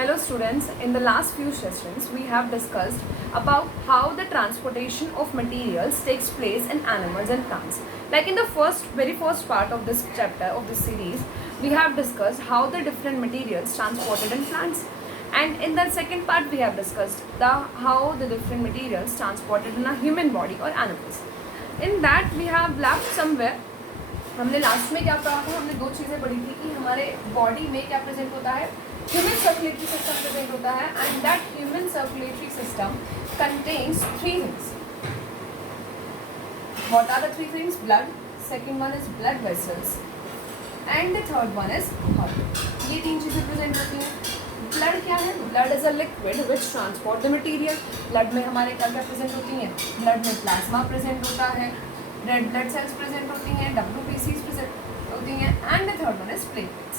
Hello students, in the last few sessions we have discussed about how the transportation of materials takes place in animals and plants. Like in the very first part of this chapter of this series, we have discussed how the different materials transported in plants. And in the second part we have discussed how the different materials transported in a human body or animals. In that we have left somewhere. हमने last में क्या पढ़ा था, हमने दो चीज़ें पढ़ी थी कि हमारे बॉडी में क्या प्रेजेंट होता है, ह्यूमन सर्कुलेटरी सिस्टम प्रेजेंट होता है and that human circulatory system contains three things. What are the three things? Blood, second one is blood vessels and the third one is heart. ये तीन चीज़ें present होती हैं. Blood क्या है? Blood is a liquid which transport the material. Blood में हमारे क्या क्या प्रेजेंट होती हैं? ब्लड में प्लाज्मा प्रेजेंट होता है, रेड ब्लड सेल्स प्रेजेंट होती हैं, WBCs प्रेजेंट होती हैं and the third one is platelets.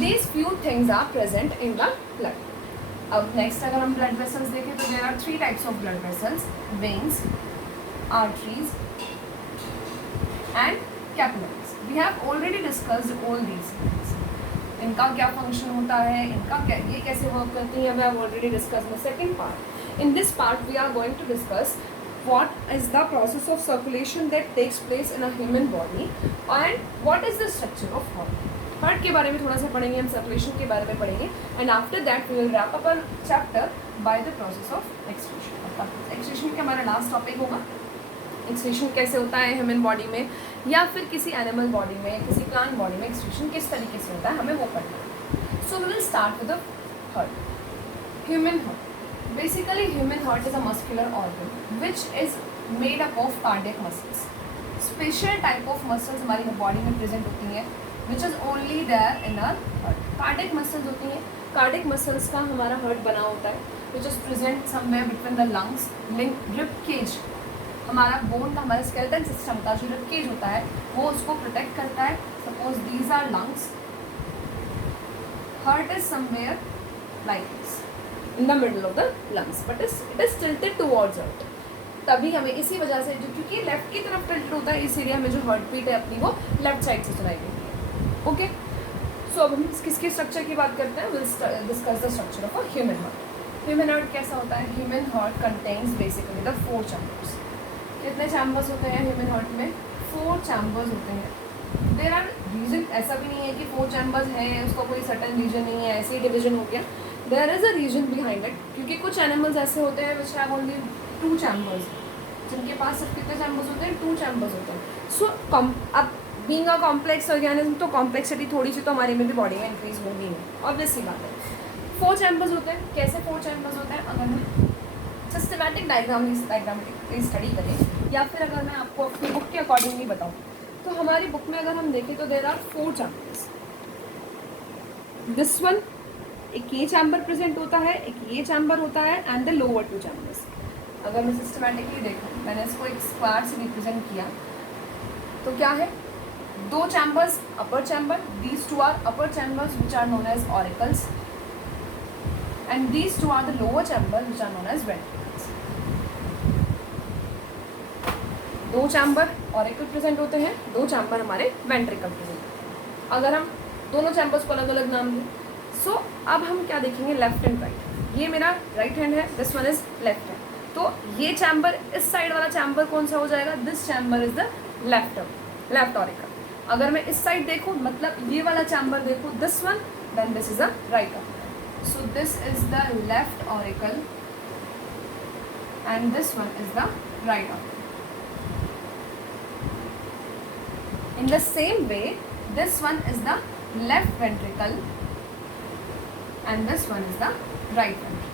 These few things are present in the blood. अब नेक्स्ट अगर हम ब्लड वेसल्स देखें तो there are three types of blood vessels: veins, arteries and capillaries. We have already discussed all these things. इनका क्या function होता है, इनका क्या, ये कैसे वर्क करती है, we have already discussed in the second part. In this part we are going to discuss what is the process of circulation that takes place in a human body and what is the structure of heart. Heart के बारे में थोड़ा सा पढ़ेंगे हम, circulation के बारे में पढ़ेंगे and after that we will wrap up our chapter by the process of excretion. Excretion का हमारा लास्ट टॉपिक होगा. एक्सक्रीशन कैसे होता है ह्यूमन बॉडी में या फिर किसी एनिमल बॉडी में, किसी प्लांट बॉडी में एक्सक्रीशन किस तरीके से होता है, हमें वो पढ़ना है. So we will start with the heart. Human heart. Basically, human heart is a muscular organ which is made up of cardiac muscles. Special type of muscles हमारी बॉडी में प्रेजेंट होती हैं which is only there in our heart. Cardiac muscles होती हैं. Cardiac muscles का हमारा heart बना होता है which is present somewhere between the lungs, rib cage. हमारा बोन का, हमारा skeleton system का जो rib cage होता है वो उसको प्रोटेक्ट करता है. Suppose these are lungs. Heart is somewhere like this. In the middle of the lungs, but it is tilted towards earth. तभी हमें इसी वजह से, जो क्योंकि लेफ्ट की तरफ टिल्ट होता है, इस एरिया में जो हार्ट बीट है अपनी वो लेफ्ट साइड से सुनाई देती है. ओके, सो अब हम किसके स्ट्रक्चर की बात करते हैं. Will discuss the structure of a human heart. Human heart कैसा होता है? Human heart contains basically the 4 chambers. कितने चैम्बर्स होते हैं ह्यूमन हार्ट में? 4 चैम्बर्स होते हैं. देयर आर रीजन, ऐसा भी नहीं है कि 4 चैम्बर्स हैं, उसका कोई सर्टन रीजन नहीं है, ऐसे ही डिविजन हो गया. There is a reason behind it, क्योंकि कुछ एनिमल्स ऐसे होते हैं विच हैव ओनली 2 चैम्बर्स, जिनके पास सिर्फ कितने चैम्बर्स होते हैं? 2 चैम्बर्स होते हैं. सो अब बीइंग अ कॉम्प्लेक्स ऑर्गेनिज्म तो कॉम्प्लेक्सिटी थोड़ी सी तो हमारी में भी बॉडी में इंक्रीज होगी, ऑब्वियसली बात है. 4 चैम्बर्स होते हैं. कैसे 4 चैम्बर्स होते हैं? अगर हम सिस्टमैटिक डायग्राम स्टडी करें या फिर अगर मैं आपको अपनी बुक के अकॉर्डिंगली बताऊँ तो हमारी बुक में अगर हम देखें तो there are 4 chambers. This one, एक ये चैम्बर प्रेजेंट होता है, एक ये चैम्बर होता है एंड द लोअर 2 चैम्बर्स. अगर मैं सिस्टमैटिकली देखूँ, मैंने इसको एक स्क्वायर से रिप्रेजेंट किया तो क्या है? 2 chambers upper chamber, these 2 are upper chambers which are known as auricles and these 2 are the lower chamber which are known as ventricles. 2 chamber auricle present होते हैं, 2 चैम्बर हमारे वेंट्रिकल प्रेजेंट. अगर हम दोनों चैम्बर्स को अलग अलग नाम दें, सो अब हम क्या देखेंगे? Left and right. ये मेरा राइट हैंड है, this one is left hand. तो ये चैम्बर, इस साइड वाला चैम्बर कौन सा हो जाएगा? This chamber is the left auricle. अगर मैं इस साइड देखूँ, मतलब ये वाला चैम्बर देखूँ, this one, then this is the right auricle. So this is the left auricle and this one is the right auricle. In the same way, this one is the left ventricle and this one is the right ventricle.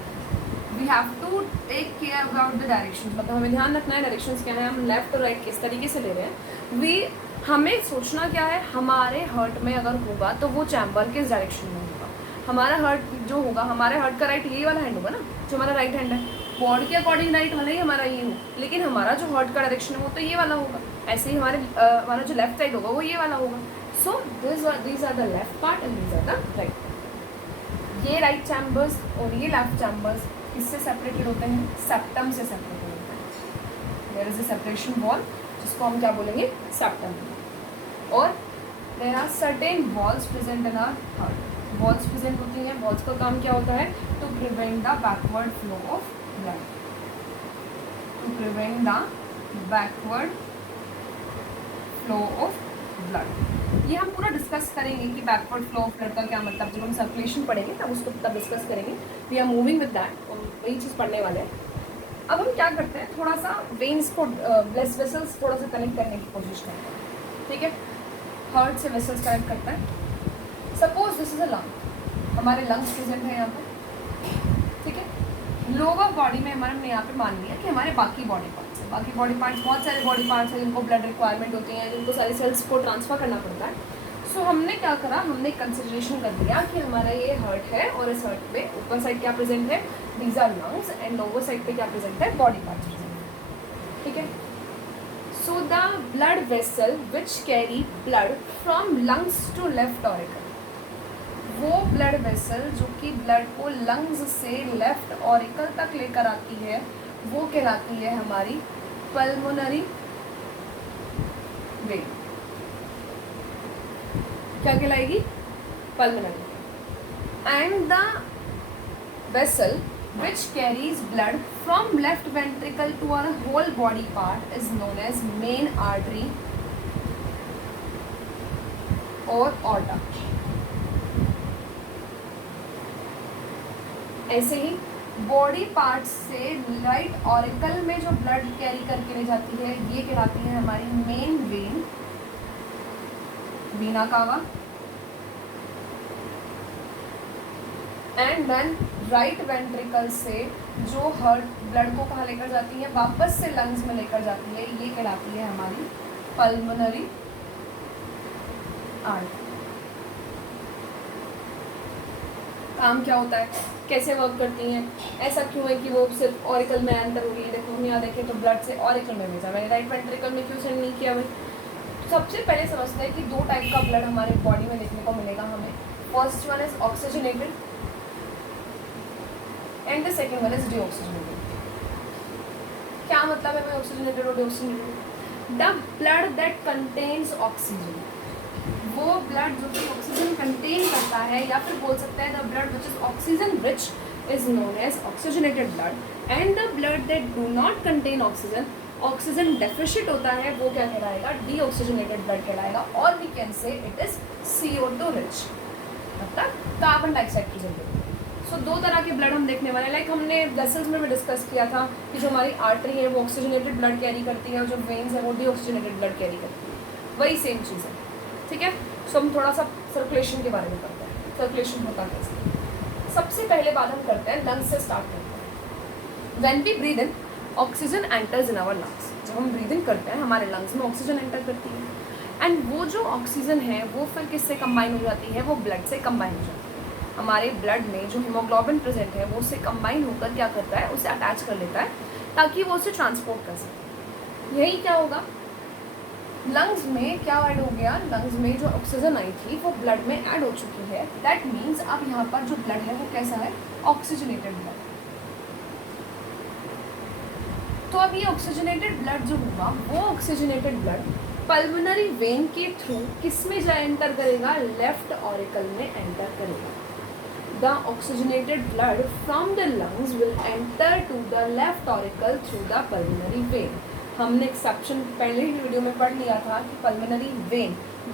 We have to take care about the directions. मतलब हमें ध्यान रखना है directions क्या है, हम left और right किस तरीके से ले रहे हैं. हमें सोचना क्या है, हमारे हार्ट में अगर होगा तो वो चैम्बर किस डायरेक्शन में होगा. हमारा हार्ट जो होगा, हमारे हार्ट का राइट यही वाला हैंड होगा ना, जो हमारा राइट हैंड है. बॉडी के अकॉर्डिंग राइट वाला ही हमारा ये हो, लेकिन हमारा जो हार्ट का डायरेक्शन है वो तो ये वाला होगा. ऐसे ही हमारा जो लेफ्ट साइड होगा वो ये वाला होगा. So these are the left part and these are the right. ये राइट चैम्बर्स और ये लेफ्ट चैम्बर्स किससे सेपरेटेड होते हैं? सेप्टम से सेपरेटेड होते हैं. There is a separation wall जिसको हम क्या बोलेंगे? सेप्टम. और there are certain walls present in our heart. Walls present होती हैं। वॉल्स का काम क्या होता है? To prevent the backward flow of blood, to prevent the backward flow of blood. ये हम पूरा डिस्कस करेंगे कि बैकवर्ड फ्लो ऑफ ब्लड का क्या मतलब, जब हम सर्कुलेशन पढ़ेंगे तब उसको तब डिस्कस करेंगे। We are moving with that, हम वही चीज़ पढ़ने वाले हैं। अब हम क्या करते हैं, थोड़ा सा वेन्स को ब्लड वेसल्स थोड़ा सा कनेक्ट करने की कोशिश करते हैं, ठीक है। हार्ट से वेसल्स कनेक्ट करते हैं। Suppose this is a lung, हमारे लंग्स प्रेजेंट है यहाँ पर, ठीक है। लोअर बॉडी में हमारे यहाँ पे मान लिया कि हमारे बाकी बॉडी पार्ट्स है। बाकी बॉडी पार्ट्स, बहुत सारे बॉडी पार्ट्स हैं जिनको ब्लड रिक्वायरमेंट होती है, जिनको सारी सेल्स को ट्रांसफर करना पड़ता है। सो हमने क्या करा, हमने कंसिडरेशन कर लिया कि हमारा ये हार्ट है और इस हार्ट पे ऊपर साइड क्या प्रेजेंट है, these are lungs, and lower side पे क्या प्रेजेंट है, बॉडी पार्ट्स प्रेजेंट है, ठीक है। So the blood vessel which carry blood from lungs to left auricle, वो ब्लड वेसल जो कि ब्लड को लंग्स से लेफ्ट ऑरिकल तक लेकर आती है, वो कहलाती है हमारी पल्मोनरी वेन। क्या कहलाएगी, pulmonary. And the vessel which carries blood from left ventricle to our whole body part is known as main artery or aorta। ऐसे ही बॉडी पार्ट से राइट ऑरिकल में जो ब्लड कैरी करके ले जाती है, ये कहलाती है हमारी मेन वेन, वीना कावा। एंड देन राइट वेंट्रिकल से जो हार्ट ब्लड को कहाँ लेकर जाती है, वापस से लंग्स में लेकर जाती है, ये कहलाती है हमारी पल्मोनरी आर्टरी। काम क्या होता है, कैसे वर्क करती हैं, ऐसा क्यों है कि वो सिर्फ ऑरिकल में एंटर हो रही है। देखो हम यहाँ देखें तो ब्लड से ऑरिकल में भेजा, मैंने राइट वेंट्रिकल में क्यों सेंड नहीं किया भाई। सबसे पहले समझते हैं कि दो टाइप का ब्लड हमारे बॉडी में देखने को मिलेगा हमें। First one is oxygenated and the second one is deoxygenated. क्या मतलब है भाई ऑक्सीजनेटेड और deoxygenated? The blood that contains oxygen, वो ब्लड जो कि ऑक्सीजन कंटेन करता है, या फिर बोल सकते हैं the blood which is oxygen rich is known as oxygenated blood. And the blood that do not contain oxygen, oxygen deficit होता है, वो क्या कहलाएगा, डीऑक्सीजनेटेड ब्लड कहलाएगा। और we can say it is CO2 rich, मतलब कार्बन डाइऑक्साइड प्रेजेंट होता है। सो दो तरह के ब्लड हम देखने वाले हैं। लाइक हमने वेसल्स में भी डिस्कस किया था कि जो हमारी आर्टरी है वो ऑक्सीजनेटेड ब्लड कैरी करती है और जो वेन्स है वो डीऑक्सीजनेटेड ब्लड कैरी करती है, वही सेम चीज़ है, ठीक है। सो हम थोड़ा सा सर्कुलेशन के बारे में करते हैं, सर्कुलेशन होता कैसे। सबसे पहले बात हम करते हैं लंग्स से स्टार्ट करते हैं। When we breathe in, oxygen enters in our lungs. जब हम ब्रीदिंग करते हैं हमारे लंग्स में ऑक्सीजन एंटर करती है, एंड वो जो ऑक्सीजन है वो फिर किससे कंबाइन हो जाती है, वो ब्लड से कंबाइन हो जाती है। हमारे ब्लड में जो हीमोग्लोबिन प्रेजेंट है वो उससे कंबाइन होकर क्या करता है, उसे अटैच कर लेता है ताकि वो उसे ट्रांसपोर्ट कर सके। यही क्या होगा, लंग्स में क्या ऐड हो गया, लंग्स में जो ऑक्सीजन आई थी वो ब्लड में ऐड हो चुकी है। दैट मीन्स अब यहाँ पर जो ब्लड है वो कैसा है, ऑक्सीजनेटेड ब्लड। तो अब ये ऑक्सीजनेटेड ब्लड जो होगा वो ऑक्सीजनेटेड ब्लड पल्मोनरी वेन के थ्रू किस में एंटर करेगा, लेफ्ट ऑरिकल में एंटर करेगा। The oxygenated blood from the lungs will enter to the left auricle through the pulmonary vein। हमने एक्सेप्शन पहले ही वीडियो में पढ़ लिया था कि पल्मोनरी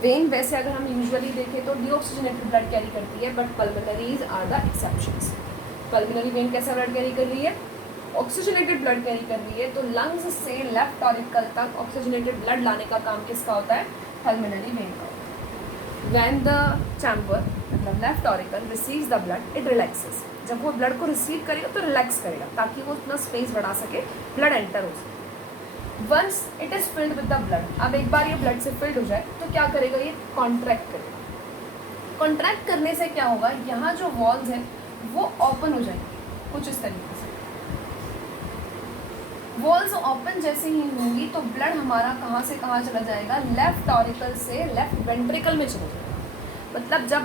वेन वैसे अगर हम यूजुअली देखें तो डीऑक्सीजनेटेड ब्लड कैरी करती है, but pulmonaries are the exceptions. Pulmonary vein कैसा ब्लड कैरी कर रही है, ऑक्सीजनेटेड ब्लड कैरी कर रही है। तो लंग्स से लेफ्ट ऑरिकल तक ऑक्सीजनेटेड ब्लड लाने का काम किसका होता है, पल्मोनरी वेन का। When the chamber मतलब left auricle receives the blood, it relaxes. जब वो ब्लड को रिसीव करेगा तो रिलैक्स करेगा ताकि वो अपना स्पेस बढ़ा सके, ब्लड एंटर हो सके। Once it is filled with the blood, अब एक बार ये ब्लड से फिल्ड हो जाए तो क्या करेगा, ये कॉन्ट्रैक्ट करेगा। कॉन्ट्रैक्ट करने से क्या होगा, यहाँ जो वॉल्स हैं वो ओपन हो जाएंगी कुछ इस तरीके से। वॉल्स ओपन जैसे ही होंगी तो ब्लड हमारा कहाँ से कहाँ चला जाएगा, लेफ्ट ऑरिकल से लेफ्ट वेंट्रिकल में चला जाएगा। मतलब जब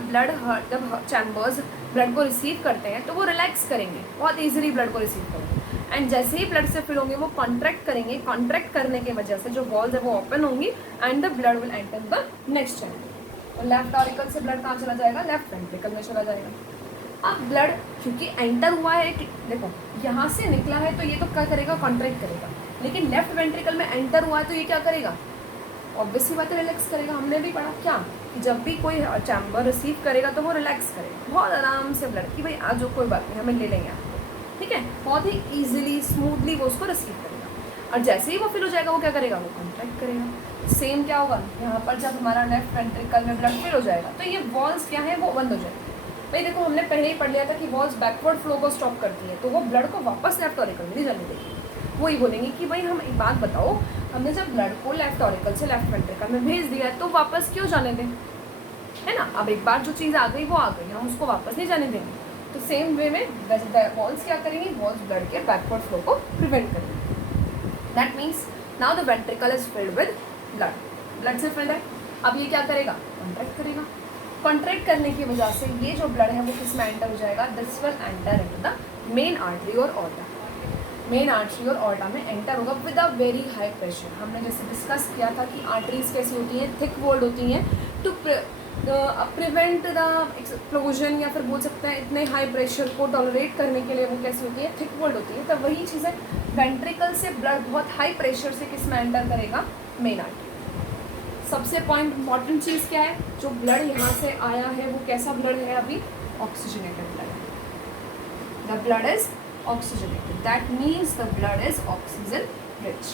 चैम्बर्स ब्लड को रिसीव करते हैं तो वो रिलैक्स करेंगे, बहुत इजीली ब्लड को रिसीव करेंगे। एंड जैसे ही ब्लड से फिल होंगे वो कॉन्ट्रैक्ट करेंगे, कॉन्ट्रैक्ट करने की वजह से जो वॉल्स है वो ओपन होंगी and the blood will enter the next chamber. और लेफ्ट ऑरिकल से ब्लड कहाँ चला जाएगा, लेफ्ट वेंट्रिकल में चला जाएगा। अब ब्लड क्योंकि एंटर हुआ है, देखो यहाँ से निकला है तो ये तो क्या करेगा, कॉन्ट्रैक्ट करेगा, लेकिन लेफ्ट वेंट्रिकल में एंटर हुआ है तो ये क्या करेगा, ऑब्वियसली बात है रिलैक्स करेगा। हमने भी पढ़ा क्या कि जब भी कोई चैम्बर रिसीव करेगा तो वो रिलैक्स करेगा, बहुत आराम से ब्लड कि भाई आज जो कोई बात नहीं हमें ले लेंगे आपको, ठीक है, बहुत ही ईजिली स्मूथली वो उसको रिसीव करेगा। और जैसे ही वो फिल हो जाएगा वो क्या करेगा, वो कॉन्ट्रैक्ट करेगा। सेम क्या होगा यहाँ पर, जब हमारा लेफ्ट वेंट्रिकल में ब्लड फिल हो जाएगा तो ये वॉल्स क्या है, वो बंद हो जाएगी। भाई देखो हमने पहले ही पढ़ लिया था कि वॉल्स बैकवर्ड फ्लो को स्टॉप करती है, तो वो ब्लड को वापस लेफ्ट ऑरिकल में नहीं जाने देगी। वही बोलेंगे कि भाई हम एक बात बताओ, हमने जब ब्लड को लेफ्ट ऑरिकल से लेफ्ट वेंट्रिकल में भेज दिया है तो वापस क्यों जाने दें, है ना। अब एक बार जो चीज़ आ गई वो आ गई, हम उसको वापस नहीं जाने देंगे। तो सेम वे में वॉल्स क्या करेंगी, वॉल्स ब्लड के बैकवर्ड फ्लो को प्रिवेंट करेंगे। That means now the ventricle is filled with blood, blood से फिल्ड है। अब ये क्या करेगा, कॉन्ट्रैक्ट करेगा। कॉन्ट्रैक्ट करने की वजह से ये जो ब्लड है वो किस में एंटर हो जाएगा, this will enter into the main artery और ऑर्टा। मेन आर्टरी और ऑर्टा में एंटर होगा with a very high pressure. हमने जैसे डिस्कस किया था कि आर्टरीज कैसी होती हैं, थिक वॉल्ड होती हैं, टू प्रिवेंट द एक्सप्लोजन, या फिर बोल सकते हैं इतने हाई प्रेशर को टॉलरेट करने के लिए वो कैसी होती है, थिक वॉल्ड होती है। तो वही चीज़ है, वेंट्रिकल से ब्लड बहुत हाई प्रेशर से किस में एंटर करेगा, मेन आर्टरी। सबसे पॉइंट इंपॉर्टेंट चीज़ क्या है, जो ब्लड यहाँ से आया है वो कैसा ब्लड है, अभी ऑक्सीजनेटेड ब्लड है। The blood is oxygenated, that means the blood is oxygen rich.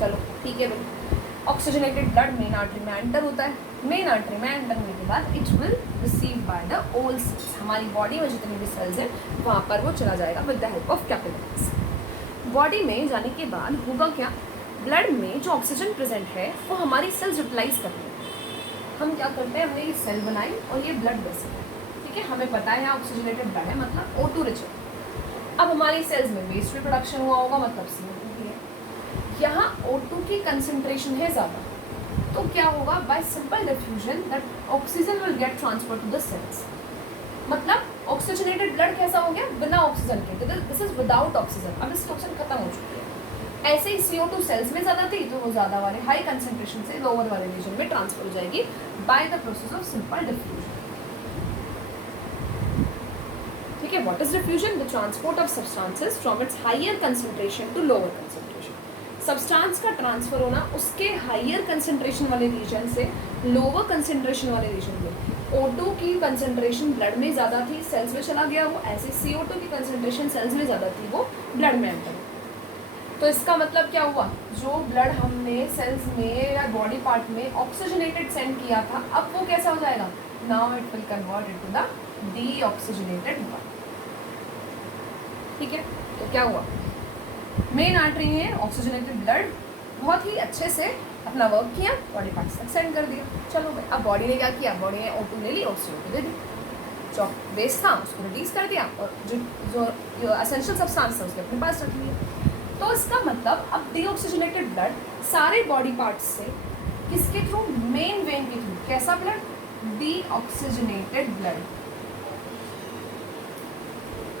चलो ठीक है भाई, ऑक्सीजनेटेड ब्लड मेन आर्टरी में एंटर होता है। मेन आर्टरी में एंटर होने के बाद it will receive by the all cells, हमारी बॉडी में जितनी भी सेल्स हैं वहाँ पर वो चला जाएगा with the help of capillaries. Body में जाने के बाद होगा क्या, ब्लड में जो ऑक्सीजन प्रेजेंट है वो हमारी सेल्स यूटिलाइज करती है। हम क्या करते हैं, हमने ये सेल बनाई और ये ब्लड वेसल है, ठीक है, हमें पता है यहाँ ऑक्सीजनेटेड ब्लड है मतलब O2 रिच है। अब हमारी सेल्स में वेस्ट भी प्रोडक्शन हुआ होगा मतलब CO2 भी है। यहाँ O2 की कंसंट्रेशन है ज़्यादा, तो क्या होगा, by simple diffusion that oxygen will get transfer to the cells. मतलब ऑक्सीजनेटेड ब्लड कैसा हो गया, बिना ऑक्सीजन के, दिस इज विदाउट ऑक्सीजन। अब इसकी ऑक्सीजन खत्म हो चुकी है। ऐसे ही CO2 सेल्स में ज़्यादा थी तो वो ज़्यादा वाले हाई कंसंट्रेशन से लोअर वाले रीजन में ट्रांसफर हो जाएगी by the process of simple diffusion. ठीक है, what is diffusion, the transport of substances from its higher concentration to lower concentration. Substance का ट्रांसफर होना उसके हायर कंसंट्रेशन वाले रीजन से लोअर कंसंट्रेशन वाले रीजन में। O2 की कंसंट्रेशन ब्लड में ज़्यादा थी, सेल्स में चला गया वो, ऐसे CO2 की कंसंट्रेशन सेल्स में ज़्यादा थी, वो ब्लड में एंटर। तो इसका मतलब क्या हुआ, जो ब्लड हमने सेल्स में या बॉडी पार्ट में ऑक्सीजनेटेड सेंड किया था अब वो कैसा हो जाएगा, now it will convert into the deoxygenated blood. ठीक है, तो क्या हुआ, मेन आर्टरी ने ऑक्सीजनेटेड ब्लड बहुत ही अच्छे से अपना वर्क किया, बॉडी पार्ट्स तक सेंड कर दिया। चलो भाई, अब बॉडी ने क्या किया, बॉडी ने O2 ले ली और CO2 दे दी, जो बेस था उसको रिलीज कर दिया और जो एसेंशियल सब्सटेंस था उसके अपने पास रख लिया। तो इसका मतलब अब डीऑक्सीजनेटेड ब्लड सारे बॉडी पार्ट्स से किसके थ्रू, मेन वेन के थ्रू, कैसा ब्लड, डीऑक्सीजनेटेड ब्लड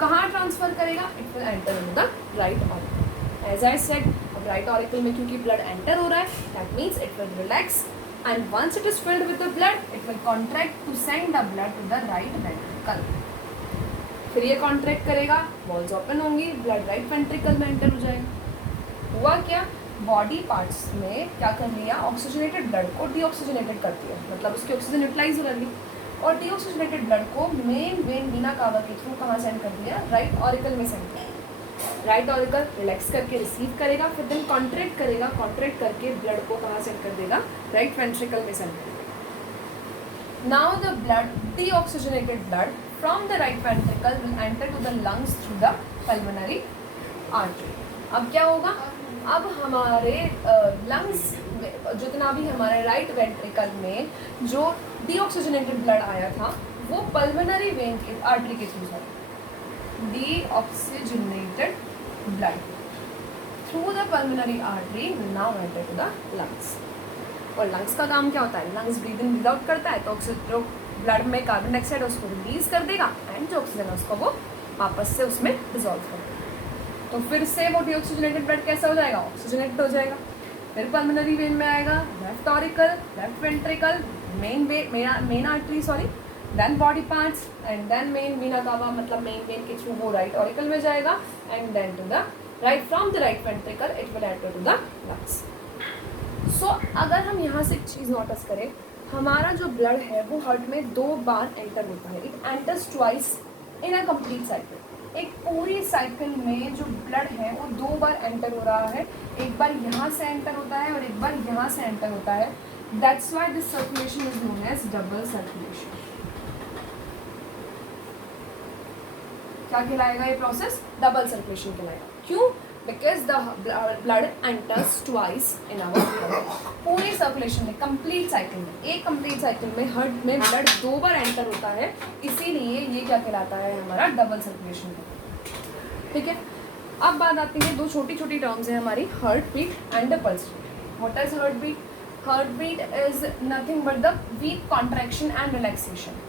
कहाँ ट्रांसफर करेगा, it will enter in the right auricle. As I said, अब राइट ऑरिकल में क्योंकि ब्लड एंटर हो रहा है, that means it will relax and once it is filled with the blood it will contract to send the blood to the right ventricle. फिर ये contract करेगा, walls open होंगी, blood right ventricle में enter हो जाएगा। हुआ क्या, body parts में क्या कर लिया, ऑक्सीजनेटेड ब्लड को डीऑक्सीजनेटेड कर दिया, मतलब उसकी ऑक्सीजन यूटिलाइज कर ली, और डीऑक्सीजनेटेड ब्लड को मेन वेन वीना कावा के थ्रू कहाँ सेंड कर दिया, राइट ऑरिकल में सेंड किया। राइट ऑरिकल रिलैक्स करके रिसीव करेगा, फिर देन कॉन्ट्रैक्ट करेगा, कॉन्ट्रैक्ट करके ब्लड को कहाँ सेंड कर देगा, राइट वेंट्रिकल में सेंड कर देगा। Now the blood, deoxygenated blood from the right ventricle will enter to the lungs through the pulmonary artery। अब क्या होगा, अब हमारे लंग्स जितना भी हमारे राइट वेंट्रिकल में जो डीऑक्सीजनेटेड ब्लड आया था वो पल्मोनरी वेन के आर्टरी के थ्रू जाएगा। Deoxygenated blood through the pulmonary artery will now enter to the lungs. और लंग्स का काम क्या होता है, lungs breathe in breathe out करता है, तो जो ब्लड में कार्बन डाइऑक्साइड उसको रिलीज कर देगा एंड जो ऑक्सीजन है उसको वो वापस से उसमें डिजोल्व कर देगा। तो फिर से वो डीऑक्सीजनेटेड ब्लड कैसा हो जाएगा, ऑक्सीजनेटेड हो जाएगा। फिर पल्मोनरी वेन में आएगा, left auricle, left ventricle, main artery sorry, then body parts and then main vena cava, मतलब मेन वेन के थ्रू वो राइट ऑरिकल में जाएगा and then to the right, from the right ventricle it will enter to the lungs. So अगर हम यहाँ से एक चीज़ नोटिस करें, हमारा जो ब्लड है वो हार्ट में 2 बार एंटर होता है. It enters twice in a complete cycle. एक पूरी साइकिल में जो ब्लड है वो 2 बार एंटर हो रहा है. एक बार यहाँ से एंटर होता है और एक बार यहाँ से एंटर होता है. That's why this circulation is known as double circulation. क्या कहलाएगा ये प्रोसेस? डबल सर्कुलेशन कहलाएगा. क्यों? Because the blood enters twice in our body. पूरी सर्कुलेशन में, कंप्लीट साइकिल में, एक कंप्लीट साइकिल में हार्ट में ब्लड 2 बार एंटर होता है. इसीलिए ये क्या कहलाता है? हमारा डबल सर्कुलेशन. ठीक है. अब बात आती है 2 छोटी छोटी टर्म्स है हमारी, heart beat and the pulse rate. What is heart beat? Heart beat is nothing but the weak contraction and relaxation.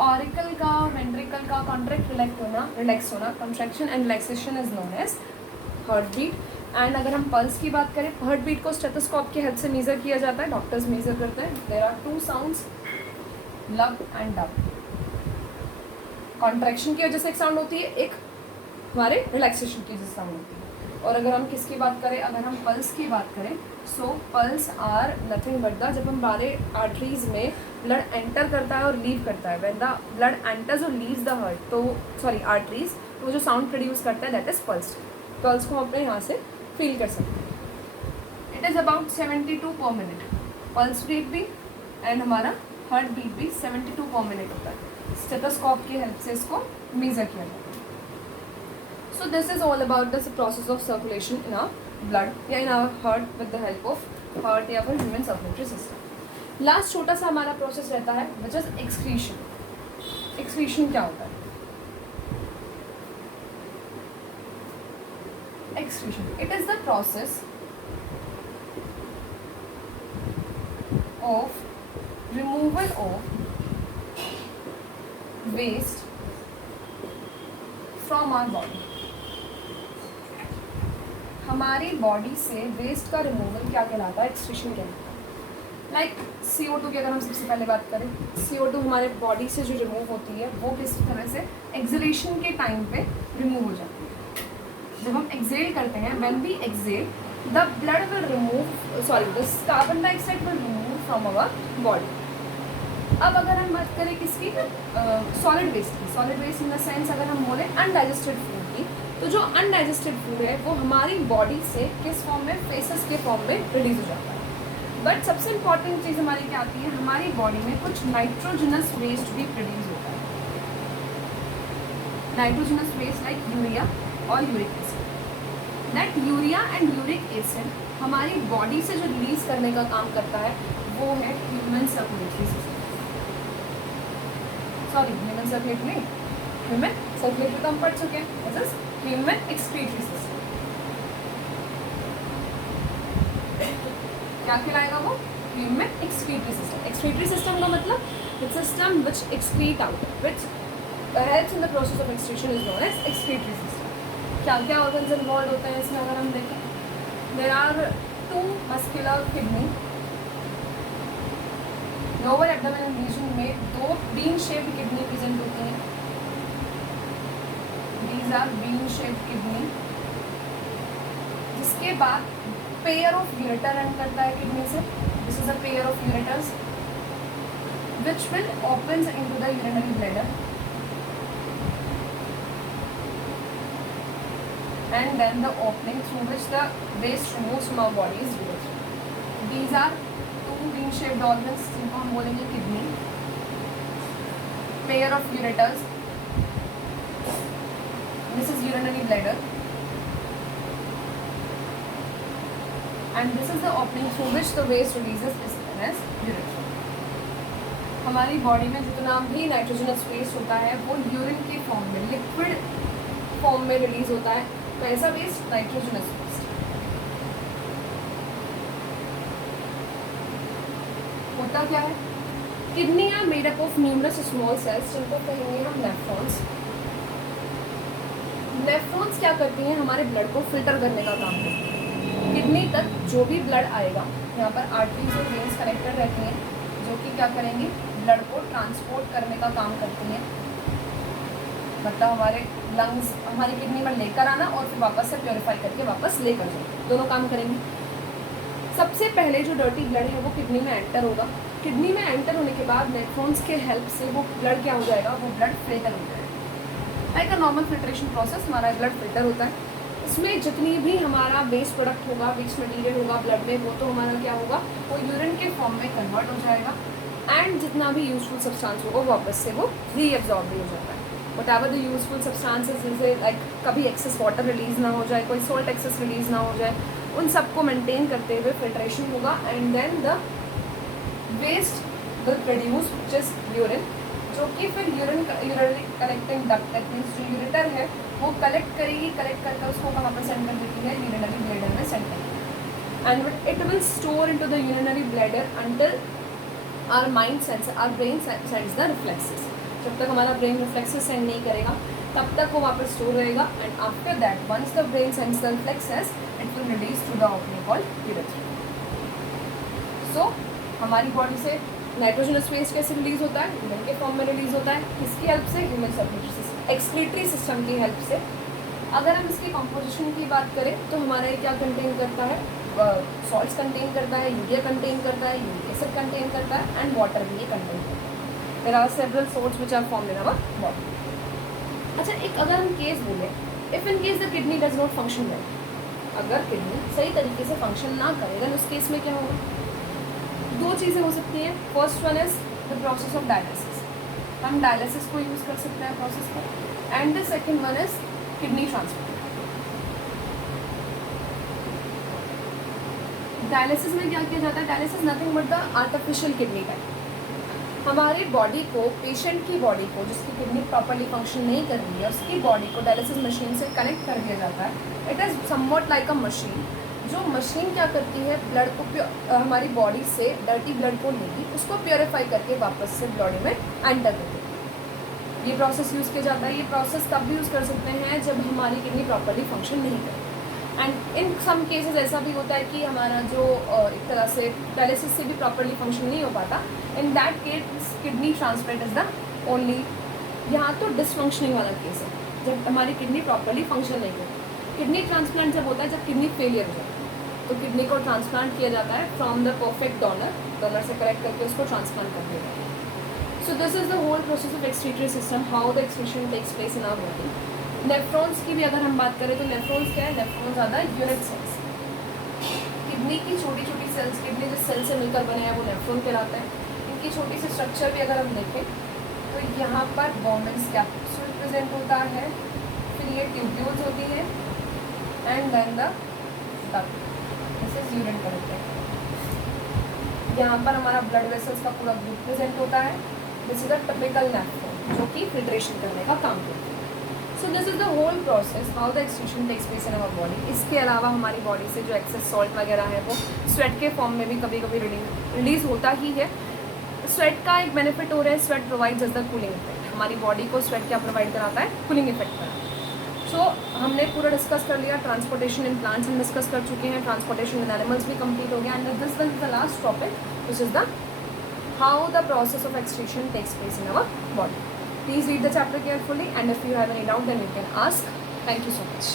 Auricle का, वेंट्रिकल का कॉन्ट्रैक्ट रिलैक्स होना, contraction and relaxation is known as heart beat. And अगर हम pulse की बात करें, heart beat को stethoscope की हेल्प से मेजर किया जाता है. डॉक्टर्स मेजर करते हैं. There are 2 sounds, lub and dub. Contraction की वजह से एक साउंड होती है, एक हमारे रिलैक्सेशन की वजह से साउंड होती है. और अगर हम किसकी बात करें, अगर हम पल्स की बात करें, so pulse are nothing but the, जब हमारे आर्टरीज में ब्लड एंटर करता है और लीव करता है, व्हेन द ब्लड एंटर्स और लीव्स द हार्ट, तो सॉरी आर्टरीज, तो जो साउंड प्रोड्यूस करता है दैट इज पल्स. पल्स को हम अपने यहाँ से फील कर सकते हैं. इट इज़ अबाउट 72 पर मिनट. पल्स रेट भी एंड हमारा हार्ट बीट भी 72 पर मिनट होता है. स्टेथोस्कोप की हेल्प से इसको मेजर किया जाता है. So this is all about the process of circulation in our blood या in our heart with the help of heart या फिर ह्यूमन सर्कुलेटरी सिस्टम. लास्ट छोटा सा हमारा प्रोसेस रहता है विच इज एक्सक्रीशन. एक्सक्रीशन क्या होता है? Excretion. It is the process of removal of waste from our body. हमारी बॉडी से वेस्ट का रिमूवल क्या कहलाता है? एक्सक्रीशन कहलाता है. लाइक CO2 की अगर हम सबसे पहले बात करें, CO2 हमारे बॉडी से जो रिमूव होती है वो किस तरह से? एक्सलेशन के टाइम पे रिमूव हो जाती है. जब हम एक्सेल करते हैं, when we exhale the blood will remove, sorry the carbon dioxide will remove from our body. अब अगर हम बात करें किसकी? सॉलिड वेस्ट की. Solid waste in the sense अगर हम बोले अनडाइजेस्टेड फूड की, तो जो अनडाइजेस्टेड फूड है वो हमारी बॉडी से किस फॉर्म में? फेसेस के फॉर्म में रिलीज हो जाता है. बट सबसे इंपॉर्टेंट चीज़ हमारी क्या आती है? हमारी बॉडी में कुछ नाइट्रोजनस वेस्ट भी प्रोड्यूस होता है. नाइट्रोजनस वेस्ट लाइक यूरिया और uric acid. That urea and uric acid हमारी बॉडी से जो रिलीज करने का काम करता है वो है human circulatory system. Sorry, human circulatory नहीं, ह्यूमन सर्कुलेटरी तो हम पढ़ चुके हैं. This is human excretory system. क्या कहलाएगा वो? Human excretory system. Excretory system का मतलब the system which excrete out, which helps in the process of excretion is known as excretory system. क्या क्या ऑर्गन्स इन्वॉल्व होते हैं इसमें अगर हम देखें? There are 2 muscular kidney. Lower abdominal region में 2 बीन शेप्ड किडनी प्रेजेंट होती हैं. These are bean shaped kidney. जिसके बाद पेयर ऑफ यूरेटर रन करता है किडनी से. This is a pair of ureters which will opens into the urinary bladder. And then the opening through which the waste removes from our body is urethra. These are 2 bean-shaped organs जिनको हम बोलेंगे kidney. Pair of ureters. This is urinary bladder. And this is the opening through which the waste releases is known as urethra. हमारी body में जितना भी nitrogenous waste होता है वो यूरिन के फॉर्म में, लिक्विड फॉर्म में रिलीज होता है. कैसा वेस्ट? Nitrogenous waste. होता क्या है? Kidney are made up of numerous small cells जिनको कहेंगे हम नेफ्रॉन्स. नेफ्रॉन्स क्या करती हैं? हमारे ब्लड को फिल्टर करने का काम करती हैं. किडनी तक जो भी ब्लड आएगा, यहाँ पर आर्टरीज और वेन्स कनेक्टेड रहती हैं, जो कि क्या करेंगी, ब्लड को ट्रांसपोर्ट करने का काम करती हैं, मतलब हमारे लंग्स हमारी किडनी में लेकर आना और फिर वापस से प्योरीफाई करके वापस लेकर जाना, दोनों काम करेंगी। सबसे पहले जो डर्टी ब्लड है वो किडनी में एंटर होगा। किडनी में एंटर होने के बाद नेफ्रॉन्स के हेल्प से वो ब्लड क्या हो जाएगा, वो ब्लड फिल्टर हो जाएगा। Like a normal filtration process हमारा ब्लड फिल्टर होता है। इसमें जितनी भी हमारा वेस्ट प्रोडक्ट होगा, वेस्ट मटेरियल होगा ब्लड में, वो तो हमारा क्या होगा, वो यूरिन के फॉर्म में कन्वर्ट हो जाएगा। एंड जितना भी यूजफुल सब्सटेंस होगा वापस से वो रीअब्जॉर्ब भी हो जाता है। What ever the useful substances, जैसे लाइक कभी एक्सेस वाटर रिलीज ना हो जाए, कोई सॉल्ट एक्सेस रिलीज ना हो जाए, उन सबको मेंटेन करते हुए फिल्ट्रेशन होगा। And then the waste will produce which is urine, जो कि फिर urine collecting duct that means जो यूरेटर है वो कलेक्ट करेगी, कलेक्ट करके उसको कहाँ पर सेंड कर देती है, यूरिनरी ब्लैडर में सेंड करेगी। And it will store into the urinary bladder until our mind sense, our brain sends the reflexes. जब तक हमारा ब्रेन रिफ्लेक्सेस सेंड नहीं करेगा तब तक वो वापस स्टोर रहेगा। And after that once the brain sends the reflexes it will release through the opening called urethra. So हमारी बॉडी से नाइट्रोजनस वेस्ट कैसे रिलीज होता है, यूरिन के फॉर्म में रिलीज होता है, किसकी हेल्प से, human circulatory system, excretory system की हेल्प से। अगर हम इसकी कॉम्पोजिशन की बात करें तो हमारा ये क्या कंटेन करता है, सॉल्ट्स कंटेन करता है, यूरिया कंटेन करता है, यूरिक एसिड कंटेन करता है, एंड वाटर भी ये कंटेन करता है। There are several salts which are formed in our body. अच्छा, एक अगर हम केस बोले, if in case the kidney does not function well, अगर किडनी सही तरीके से फंक्शन ना करे देन उस केस में क्या होगा, दो चीज़ें हो सकती हैं। First one is the process of dialysis, हम डायलिसिस को यूज़ कर सकते हैं प्रोसेस का। And the second one is kidney transplant. Dialysis में क्या किया जाता है, dialysis nothing but the artificial kidney type. हमारी बॉडी को, पेशेंट की बॉडी को जिसकी किडनी प्रॉपरली फंक्शन नहीं कर रही है, उसकी बॉडी को डायलिसिस मशीन से कनेक्ट कर दिया जाता है। It is somewhat like a machine. जो मशीन क्या करती है, ब्लड को हमारी बॉडी से डर्टी ब्लड को लेगी, उसको प्योरीफाई करके वापस से बॉडी में एंटर कर देती है। ये प्रोसेस यूज़ किया जाता है। ये प्रोसेस तब भी यूज़ कर सकते हैं जब हमारी किडनी प्रॉपरली फंक्शन नहीं करे। एंड इन सम केसेस ऐसा भी होता है कि हमारा जो एक तरह से डायलिसिस से भी प्रॉपरली फंक्शन नहीं हो पाता, in that case kidney transplant is the only. यहाँ तो डिसफंक्शनिंग वाला केस है, जब हमारी किडनी प्रॉपरली फंक्शन नहीं करती। किडनी ट्रांसप्लांट जब होता है जब किडनी फेलियर हो जाता है, तो किडनी को ट्रांसप्लांट किया जाता है फ्रॉम द परफेक्ट डोनर से कलेक्ट करके उसको ट्रांसप्लांट कर दिया जाता है। So this is the whole process of excretory system, how the excretion takes place in our body. Nephrons की भी अगर हम बात करें तो नेफ्रॉन्स क्या है, nephrons are the unit cells. Kidney की छोटी छोटी सेल्स, किडनी जिस सेल से मिलकर बने हैं वो नेफ्रॉन कहलाता है। इनकी छोटी सी स्ट्रक्चर भी अगर हम देखें तो यहाँ पर बोमेन्स कैप्सूल प्रेजेंट होता है, फिर ये ट्यूब्यूल्स होती है, and then the duct, this is urine collector. यहाँ पर हमारा ब्लड वेसल्स का पूरा ग्रुप प्रेजेंट होता है। This is a typical nephron जो कि फिल्ट्रेशन करने का काम करता है। So this is the whole process how the excretion takes place in our body. इसके अलावा हमारी बॉडी से जो एक्सेस सॉल्ट वगैरह है वो स्वेट के फॉर्म में भी कभी कभी रिलीज होता ही है। स्वेट का एक बेनिफिट हो रहा है, sweat provides as the cooling effect. हमारी बॉडी को स्वेट क्या प्रोवाइड कराता है, कूलिंग इफेक्ट कराता है। सो हमने पूरा डिस्कस कर लिया। ट्रांसपोर्टेशन इन प्लांट्स हम डिस्कस कर चुके हैं, ट्रांसपोर्टेशन इन एनिमल्स भी कंप्लीट हो गया। And this is the last topic which is the how the process of excretion takes place in our body. Please read the chapter carefully, and if you have any doubt then you can ask. Thank you so much.